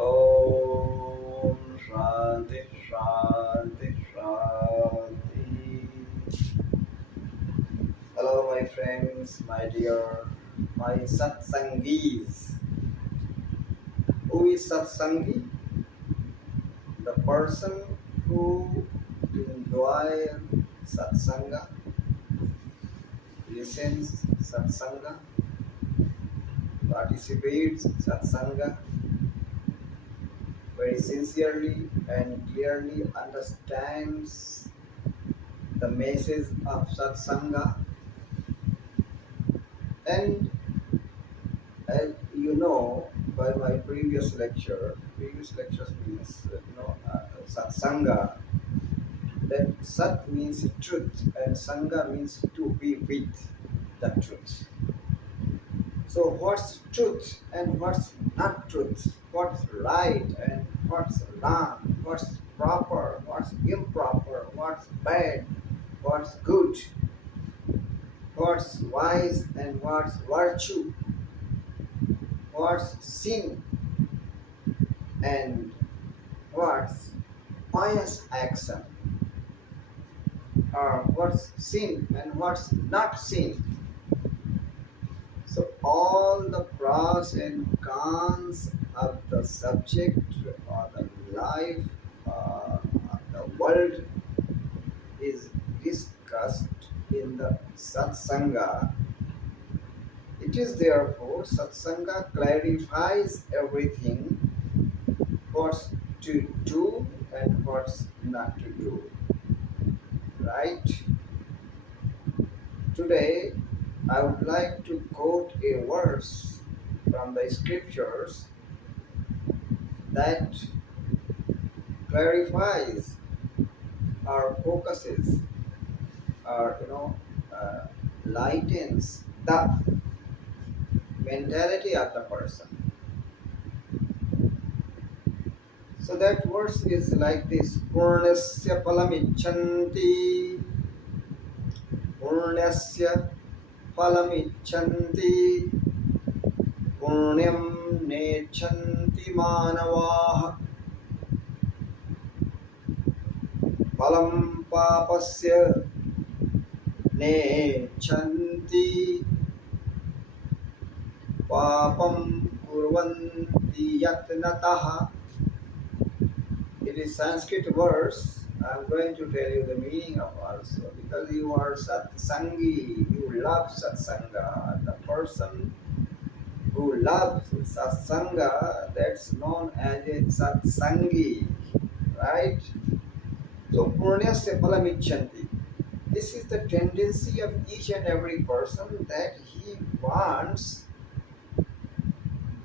Om Shanti Shanti Shanti. Hello, my friends, my dear, my satsangis. Who is satsangi? The person who enjoy satsanga, listens satsanga, participates satsanga, very sincerely and clearly understands the message of satsanga. And as you know, by my previous lectures means satsanga. That sat means truth, and sangha means to be with the truth. So what's truth and what's not truth? What's right and what's wrong? What's proper? What's improper? What's bad? What's good? What's wise and what's virtue? What's sin and what's pious action, or what's sin and what's not sin. So all the pros and cons of the subject or the life of the world is discussed in the satsanga. It is therefore satsanga clarifies everything, what's to do and what's not to do. Right? Today, I would like to quote a verse from the scriptures that clarifies or focuses or lightens the mentality of the person. So that verse is like this: Purnasya palamichanti, Purnasya palamichanti, Punyam nechanti manavaha, Palam papasya nechanti, Papam kurvanti yatnataha. It is Sanskrit verse. I'm going to tell you the meaning of also, because you are satsangi, you love satsanga. The person who loves satsanga, that's known as a satsangi, right? So punyasya phalamichanti. This is the tendency of each and every person, that he wants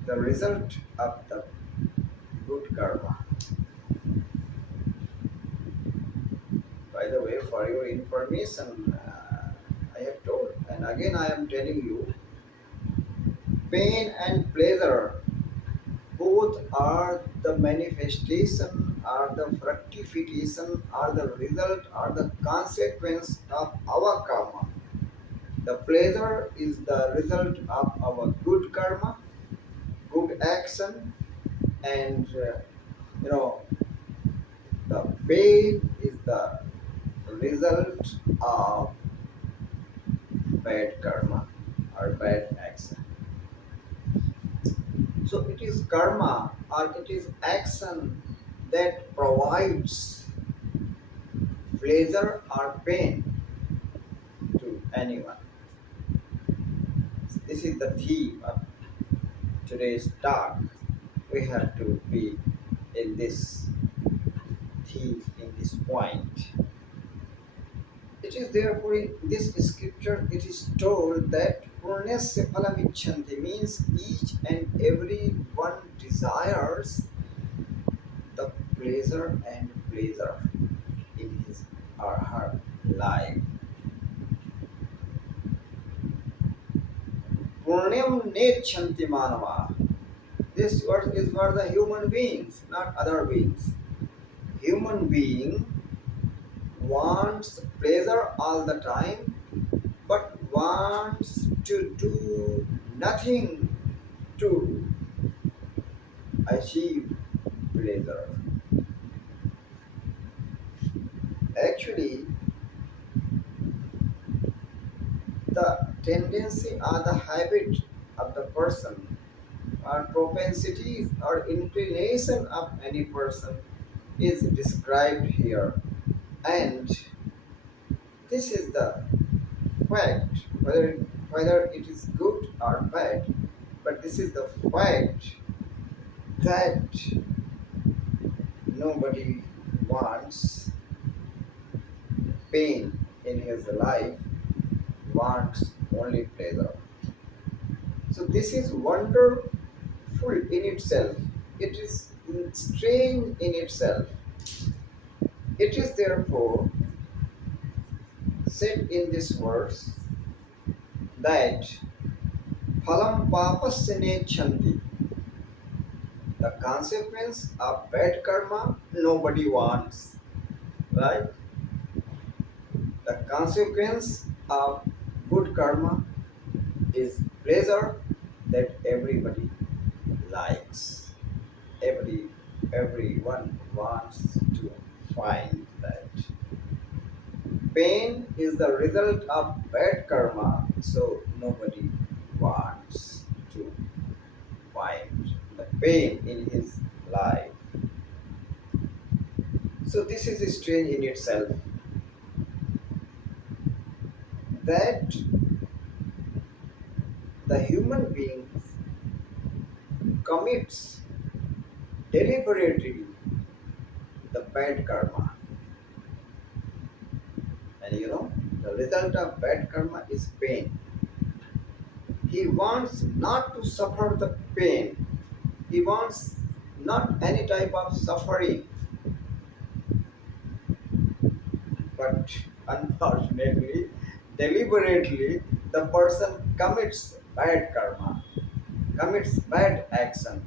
the result of the good karma. By the way, for your information, I have told, and again I am telling you, pain and pleasure both are the manifestation, are the fructification, are the result, are the consequence of our karma. The pleasure is the result of our good karma, good action, and you know the pain is the result of bad karma or bad action. So it is karma or it is action that provides pleasure or pain to anyone. This is the theme of today's talk. We have to be in this theme, in this point. It is therefore in this scripture it is told that Purnasya phalamichanti means each and every one desires the pleasure and pleasure in his or her life. Purnyam nechanti manava. This word is for the human beings, not other beings. Human being wants pleasure all the time, but wants to do nothing to achieve pleasure. Actually, the tendency or the habit of the person or propensity or inclination of any person is described here. And this is the fact, whether it is good or bad, but this is the fact that nobody wants pain in his life, wants only pleasure. So this is wonderful in itself. It is strange in itself. It is therefore said in this verse that phalam papasya nechanti, the consequence of bad karma nobody wants, right? The consequence of good karma is pleasure that everybody likes. Every everyone wants to find that. Pain is the result of bad karma, so nobody wants to find the pain in his life. So this is strange in itself that the human being commits deliberately the bad karma. And the result of bad karma is pain. He wants not to suffer the pain. He wants not any type of suffering. But unfortunately, deliberately, the person commits bad karma, commits bad action.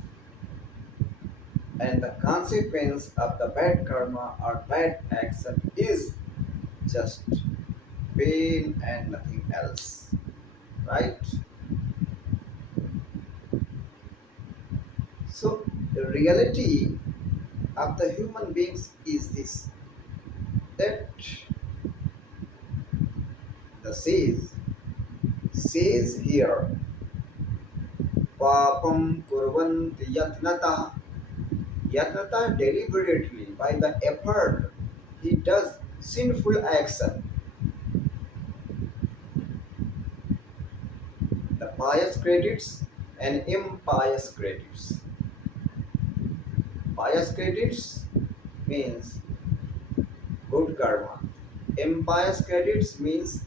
And the consequence of the bad karma or bad action is just pain and nothing else. Right? So, the reality of the human beings is this, that the says here, papam kurvanti yatnata. Yatnata deliberately, by the effort, he does sinful action. The pious credits and impious credits. Pious credits means good karma. Impious credits means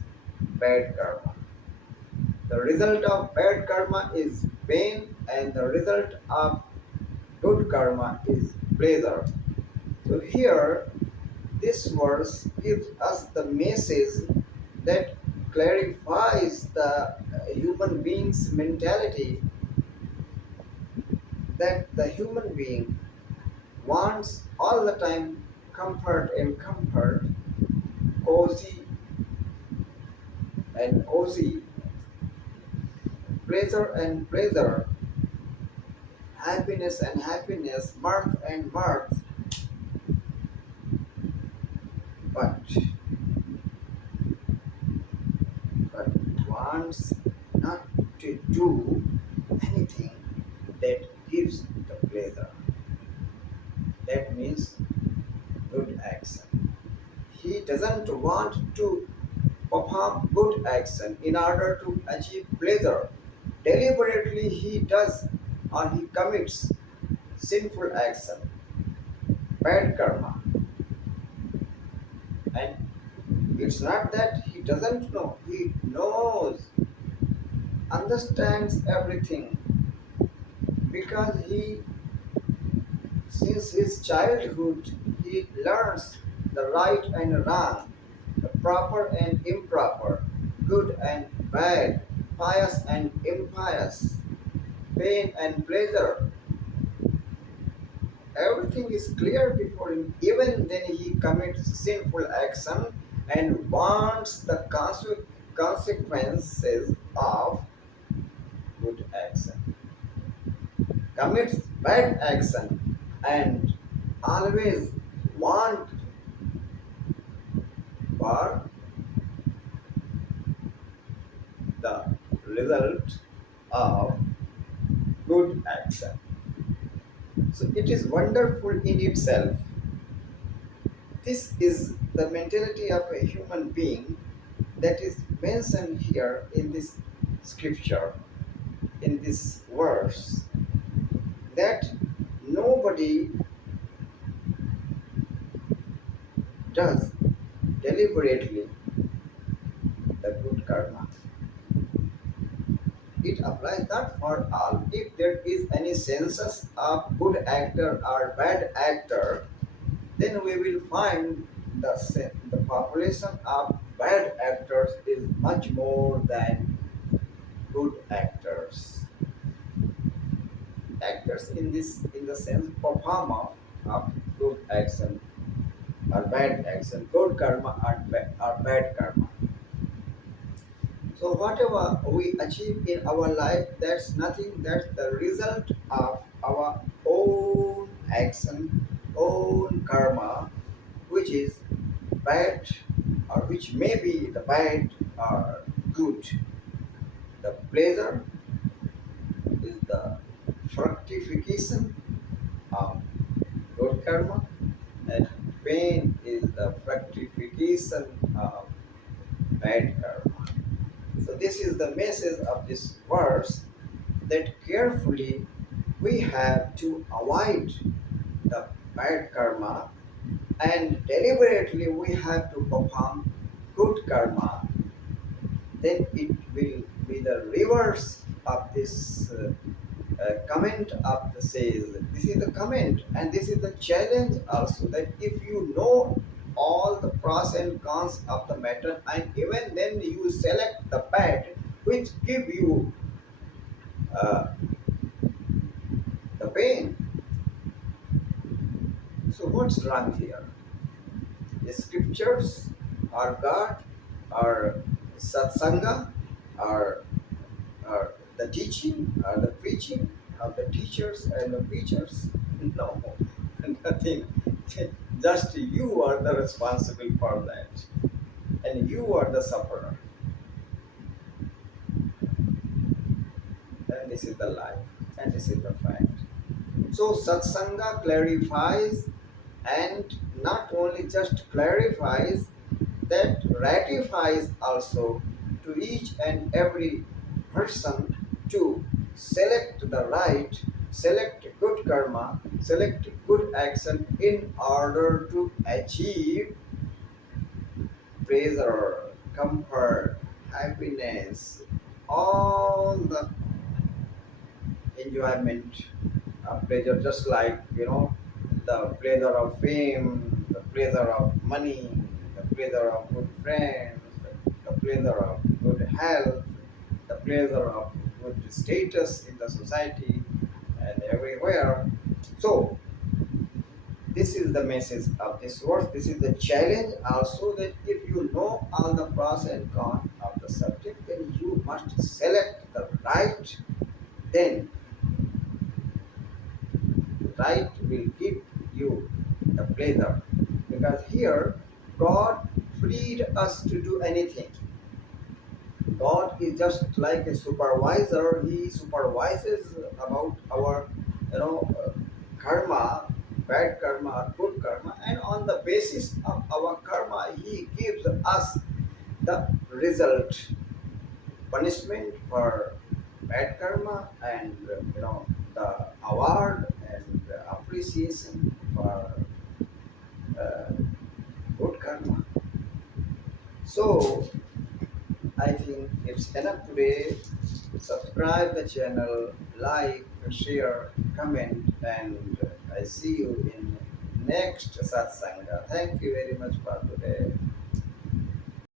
bad karma. The result of bad karma is pain, and the result of good karma is pleasure. So here, this verse gives us the message that clarifies the human being's mentality, that the human being wants all the time comfort, cozy and cozy, pleasure and pleasure, happiness and happiness, mirth and mirth, but but wants not to do anything that gives the pleasure. That means good action. He doesn't want to perform good action in order to achieve pleasure. Deliberately he does or he commits sinful action, bad karma. And it's not that he doesn't know, he knows, understands everything, because he, since his childhood, he learns the right and wrong, the proper and improper, good and bad, pious and impious, pain and pleasure. Everything is clear before him. Even then, he commits sinful action and wants the consequences of good action. Commits bad action and always want for the result of good action. So it is wonderful in itself. This is the mentality of a human being that is mentioned here in this scripture, in this verse, that nobody does deliberately the good karma. It applies not for all. If there is any census of good actor or bad actor, then we will find the population of bad actors is much more than good actors. Actors in the sense performer of good action or bad action, good karma or bad karma. So whatever we achieve in our life, that's nothing. That's the result of our own action, own karma, which is bad or which may be the bad or good. The pleasure is the fructification of good karma, and pain is the fructification of bad karma. So this is the message of this verse, that carefully we have to avoid the bad karma, and deliberately we have to perform good karma. Then it will be the reverse of this comment of the says. This is the comment, and this is the challenge also, that if you know all the pros and cons of the matter, and even then you select the path which give you uh, the pain. So what's wrong here? The scriptures or God or satsanga or the teaching or the preaching of the teachers and the preachers? No, nothing. Just you are the responsible for that, and you are the sufferer. And this is the life, and this is the fact. So satsanga clarifies, and not only just clarifies, that ratifies also to each and every person to select the right, select good karma, select good action in order to achieve pleasure, comfort, happiness, all the enjoyment of pleasure, just like the pleasure of fame, the pleasure of money, the pleasure of good friends, the pleasure of good health, the pleasure of good status in the society and everywhere. So this is the message of this verse. This is the challenge also, that if you know all the pros and cons of the subject, then you must select the right. Then right will give you the pleasure. Because here, God freed us to do anything. God is just like a supervisor. He supervises about our, karma, bad karma or good karma, and on the basis of our karma, He gives us the result, punishment for bad karma, and the award and appreciation for uh, good karma. So I think it's enough today. Subscribe the channel, like, share, comment, and I see you in next satsanga. Thank you very much for today.